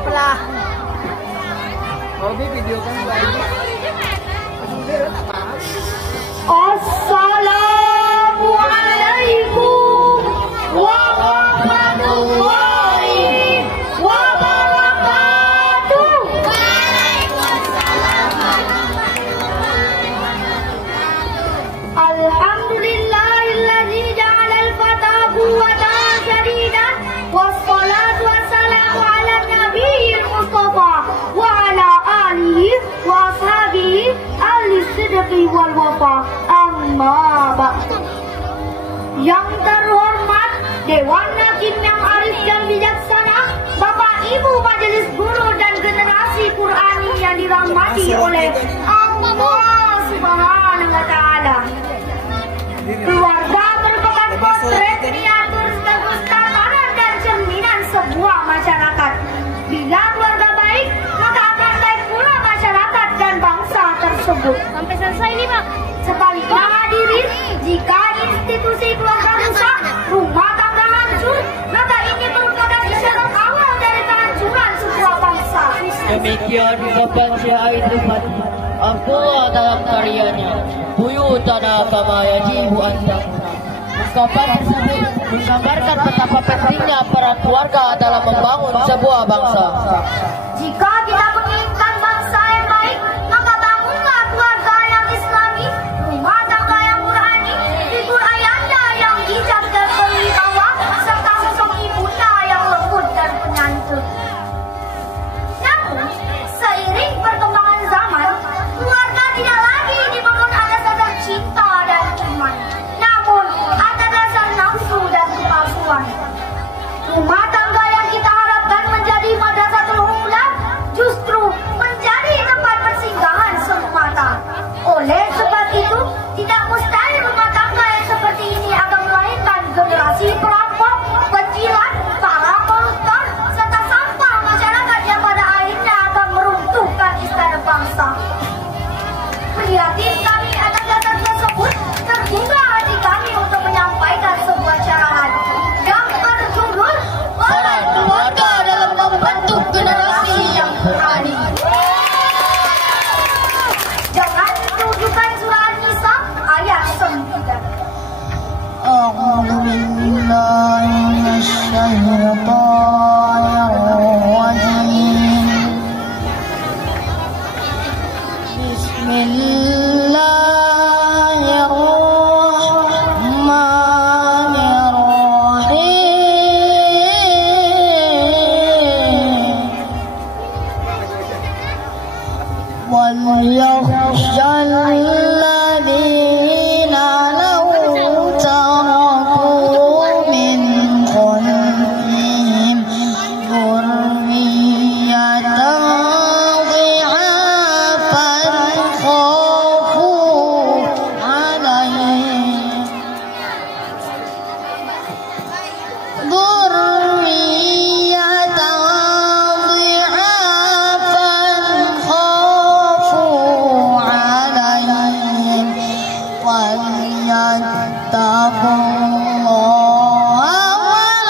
Apalah. Hobi video kan baik. Assalamualaikum warahmatullahi wabarakatuh. Alhamdulillahilladzi ja'ala al-fata quwwatan syadidan wassalatu wassalamu ala nabiyil mustafa wa ala alihi wa ashabihi al-sidqi wal wafa. Amma ba'du. Yang terhormat Dewan Hakim yang arif dan bijaksana, Bapak Ibu Majelis Guru dan generasi Qurani yang dirahmati oleh Allah Subhanahu wa Ta'ala. Keluarga merupakan potret miniatur sekaligus tatanan dan cerminan sebuah masyarakat. Bila keluarga baik, maka akan baik pula masyarakat dan bangsa tersebut. Sampai selesai nih, Pak. Sebaliknya hadirin, jika institusi keluarga rusak, rumah tangga hancur, maka ini merupakan isyarat awal dari kehancuran sebuah bangsa. Demikian membaca ayat Tuhan Allah dalam karyanya Buyutana kama yajibu anta. Ungkapan tersebut menggambarkan betapa pentingnya peran keluarga dalam membangun sebuah bangsa. Jika kita menginginkan bangsa yang baik, maka bangunlah keluarga yang islami, rumah tangga yang qurani, figur ayahanda yang bijak dan berwibawa, serta sosok ibunda yang lembut dan penyantun. Namun, seiring perkembangan zaman, keluarga tidak lagi dibangun atas dasar cinta dan iman, namun atas dasar nafsu dan kepalsuan. Rumah tangga yang kita harapkan menjadi madrasatul ula justru menjadi tempat persinggahan semata. Oleh sebab itu, tidak mustahil rumah tangga yang seperti ini akan melahirkan generasi perampok, penjilat, para koruptor, serta sampah masyarakat yang pada akhirnya akan meruntuhkan istana bangsa. Prihatin kami atas dasar tersebut, tergugah hati kami untuk menyampaikan sebuah carahan yang berjudul Peran Keluarga dalam Membentuk Generasi yang Qurani. Jangan rujukan surah An-Nisa ayat 9. A'udzu billahi minasyaitonir rajim. Bismillahirrahmanirrahim. وَلْيَخْشَى الَّذِينَ لَوْ تَرَكُوا مِنْ خَلْفِهِمْ ذُرِّيَّةً ضِعَافًا خَافُوا عَلَيْهِمْ وَلْيَتَّقُوا اللَّهَ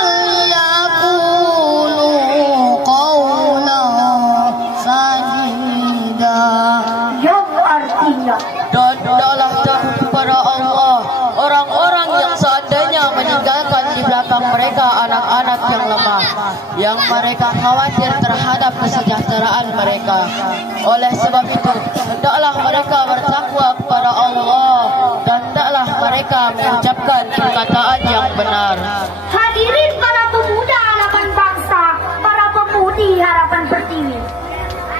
وَلْيَقُولُوا قَوْلًا سَدِيدًا. Yang artinya, Dan hendaklah takut kepada Allah orang-orang yang seandainya meninggalkan di belakang mereka anak-anak yang lemah, yang mereka khawatir terhadap kesejahteraan mereka. Oleh sebab itu, hendaklah mereka bertakwa kepada Allah dan hendaklah mereka mengucapkan perkataan yang benar. hadirin para pemuda harapan bangsa, para pemudi harapan pertiwi.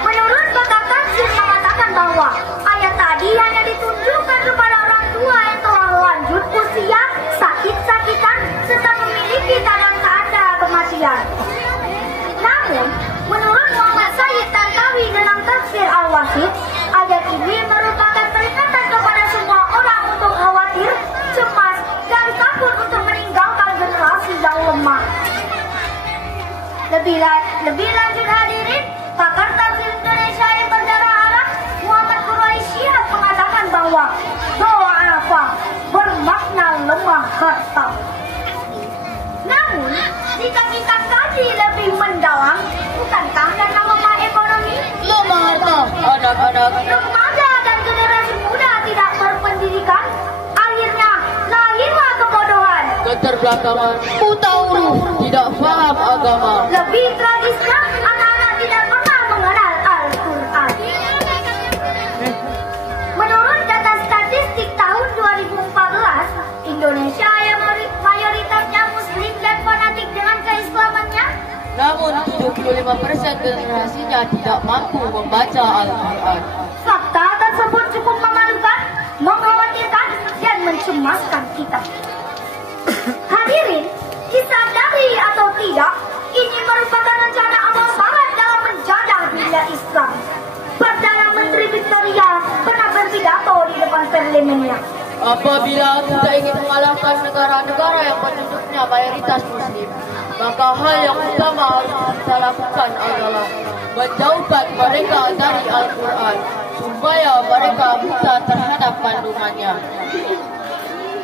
Menurut pakar tafsir mengatakan bahwa ayat tadi hanya ditunjukkan kepada orang tua yang telah lanjut usia, sakit-sakitan, serta memiliki tanda-tanda kematian. Namun, menurut Muhammad Sayyid Tantawi dalam tafsir Al-Wasit, ayat ini merupakan peringatan kepada semua orang untuk khawatir, cemas, dan takut untuk meninggalkan generasi yang lemah. Lebih lanjut hadirin, pakar tafsir Indonesia yang berdarah Arab, Muhammad Quraisyah mengatakan bahwa doa apa bermakna lemah harta. Namun, jika kita kaji lebih mendalam, bukankah remaja dan generasi muda tidak berpendidikan, akhirnya lahirlah kebodohan. Keterbelakangan, utauru, tidak paham agama. Lebih tragisnya, anak-anak tidak pernah mengenal Al-Quran. Menurut data statistik tahun 2014, Indonesia yang mayoritasnya Muslim dan fanatik dengan keislamannya, Namun 75% generasinya tidak mampu membaca Al-Quran. fakta tersebut cukup memalukan, mengkhawatirkan, dan mencemaskan kita. Hadirin, disadari atau tidak, ini merupakan rencana Allah Barat dalam menjajah dunia Islam. Perdana Menteri Victoria pernah berpidato di depan parlemennya. Apabila kita ingin mengalahkan negara-negara yang penduduknya mayoritas Muslim, maka hal yang utama harus kita lakukan adalah menjauhkan mereka dari Al-Quran supaya mereka buta terhadap kandungannya.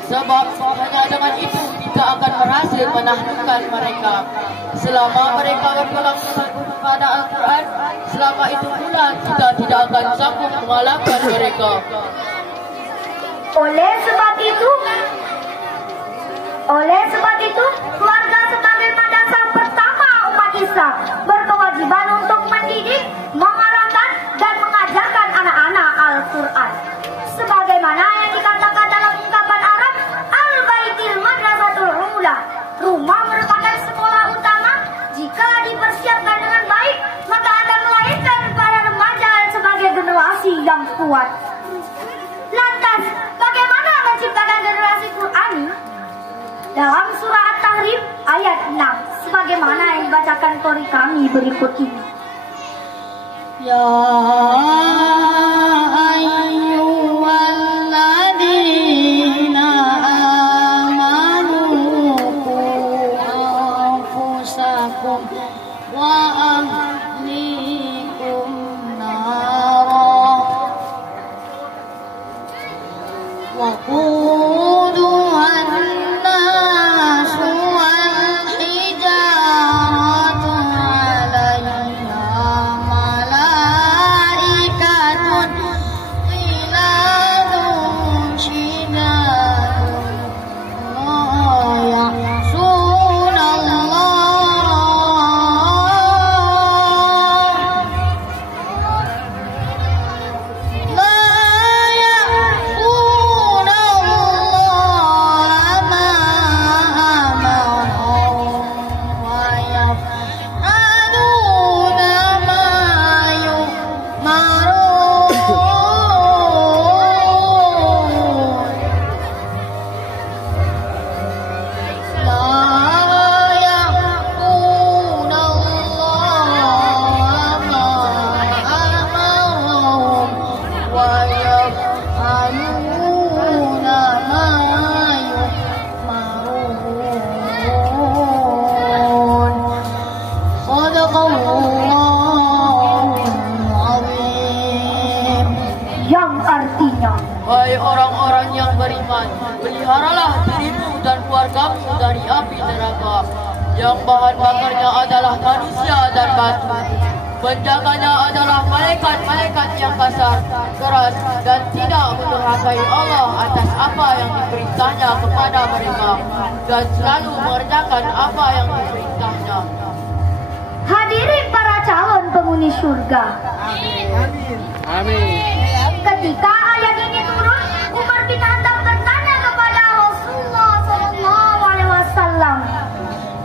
Sebab hanya dengan itu kita akan berhasil menaklukkan mereka. Selama mereka berpegang teguh kepada Al-Quran, selama itu pula kita tidak akan sanggup mengalahkan mereka. Oleh sebab itu, keluarga sebagai madrasah pertama umat Islam berkewajiban untuk mendidik, mengarahkan, dan mengajarkan anak-anak Al-Quran. Sebagaimana yang dikatakan dalam ungkapan Arab, Al-Baitil Madrasatul Ula, rumah merupakan sekolah utama. Jika dipersiapkan dengan baik, maka akan melahirkan para remaja sebagai generasi yang kuat. Lantas, bagaimana menciptakan generasi Qurani? Dalam surah At-Tahrim ayat 6, sebagaimana yang dibacakan qori kami berikut ini. Ya ayyuhalladzina amanu qu anfusakum wa ahlikum nara wa quduhan nas wal hijaratu 'alaiha malaikatun ghiladun shidadun la ya'sunallah ma amarahum wa yaf'aluna ma yu'marun. La ya'quna Allah ma amarahum wa yaf'aluna ma yu'marun. Sadaqallahul azim. Yang artinya, Wahai orang-orang yang beriman, peliharalah dirimu dan keluargamu dari api neraka, yang bahan bakarnya adalah manusia dan batu. Penjaganya adalah malaikat-malaikat yang kasar, keras, dan tidak mendurhakai Allah atas apa yang diperintahnya kepada mereka, dan selalu mengerjakan apa yang diperintahnya. hadirin para calon penghuni surga. Ketika ayat ini turun, Umar bin Khattab bertanya kepada Rasulullah SAW.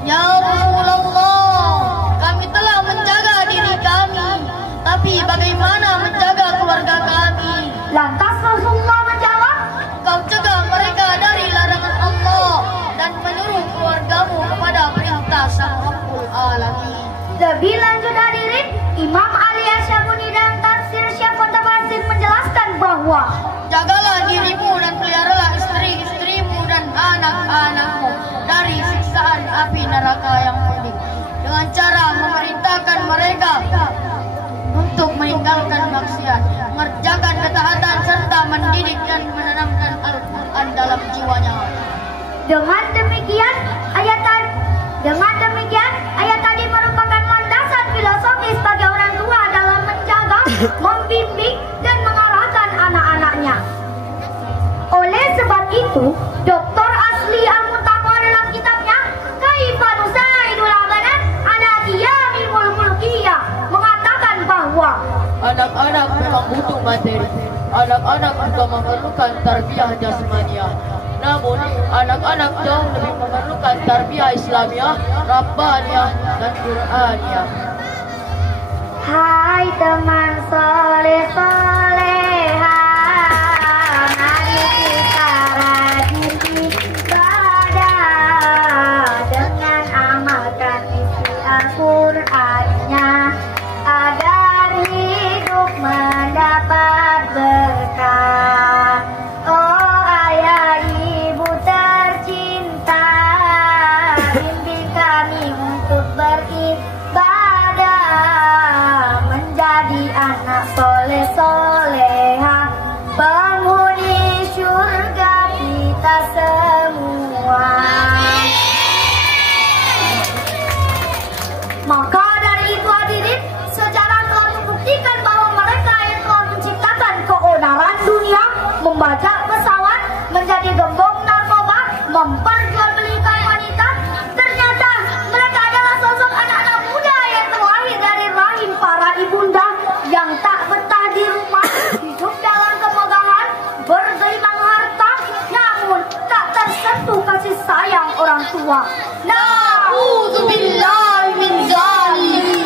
Ya Rasulullah, kami telah menjaga diri kami, tapi bagaimana menjaga keluarga kami? Lantas Rasulullah menjawab, Kau cegah mereka dari larangan Allah dan menyuruh keluargamu kepada perintah Sang Rabbul Alamin. lebih lanjut hadirin, Imam Ali Asyabuni dan tafsir Syekh Tafsir menjelaskan bahwa Jagalah dirimu dan peliharalah istri-istrimu dan anak-anakmu dari siksaan api neraka yang pedih dengan cara memerintahkan mereka untuk meninggalkan maksiat, mengerjakan ketaatan serta mendidik dan menanamkan Al-Quran dalam jiwanya. dengan demikian ayat tadi merupakan landasan filosofis bagi orang tua dalam menjaga, membimbing, dan materi. Anak-anak juga memerlukan tarbiyah jasmaniah. Namun, anak-anak jauh lebih memerlukan tarbiyah Islamiah, Rabbaniyah, dan Qur'aniyah. Hai teman soleh-soleha, mari kita rajin ibadah dengan amalkan isi Al-Qur'annya agar hidup mendapat berkah. Oh ayah ibu tercinta, bimbing kami untuk beribadah, menjadi anak soleh-soleha, penghuni surga kita semua. Maka dari itu hadirin, sejarah telah membuktikan bahwa mereka yang telah menciptakan keonaran dunia, membajak pesawat, menjadi gembong narkoba, memperjualbelikan wanita, ternyata mereka adalah sosok anak-anak muda yang terlahir dari rahim para ibunda yang tak betah di rumah, hidup dalam kemegahan, bergelimang harta, namun tak tersentuh kasih sayang orang tua. Na'udzubillahi min dzalik.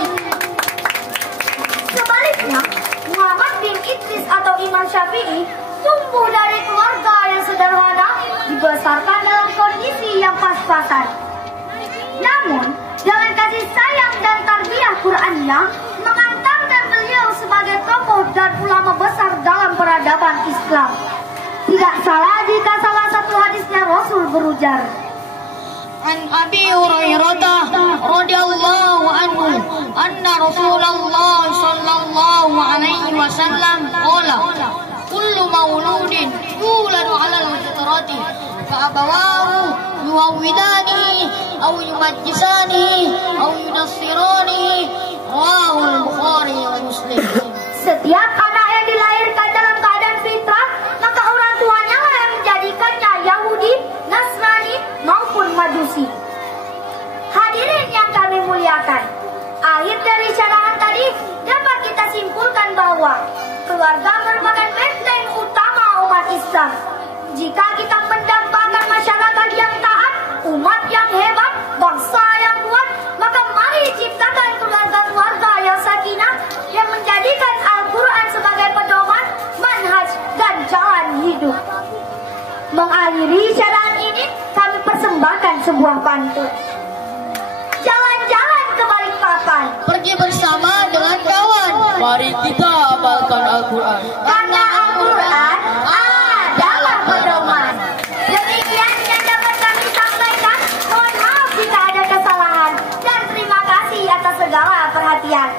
Sebaliknya, Muhammad bin Idris atau Imam Syafi'i tumbuh dari keluarga yang sederhana, dibesarkan dalam kondisi yang pas-pasan. Namun, dengan kasih sayang dan tarbiyah Qur'aniyah, mengantarkan beliau sebagai tokoh dan ulama besar dalam peradaban Islam. Tidak salah jika salah satu hadisnya Rasul berujar, An Abi Hurairah radhiyallahu anhu anna Rasulullah sallallahu alaihi wasallam qala kullu mauludin yuladu 'ala al-fitrati fa abawahu yuhawwidani aw yumajjisani aw yunassirani, rawahu al-Bukhari wa Muslim. setiap anak yang dilahirkan dalam keadaan fitrah, maka orang tuanya lah yang menjadikannya Yahudi, Nasrani, maupun Majusi. Hadirin yang kami muliakan, akhir dari syarahan tadi dapat kita simpulkan bahwa keluarga merupakan benteng utama umat Islam. Jika kita mendambakan masyarakat yang taat, umat yang hebat, bangsa yang kuat, maka mari ciptakan keluarga-keluarga yang sakinah, yang menjadikan Al-Quran sebagai pedoman, manhaj, dan jalan hidup. Mengakhiri syarahan ini, kami persembahkan sebuah pantun. Jalan-jalan ke Balikpapan, Pergi bersama dengan kawan, Mari kita amalkan Al-Quran. karena Al-Quran adalah pedoman. Demikian yang dapat kami sampaikan. Mohon maaf jika ada kesalahan, dan terima kasih atas segala perhatian.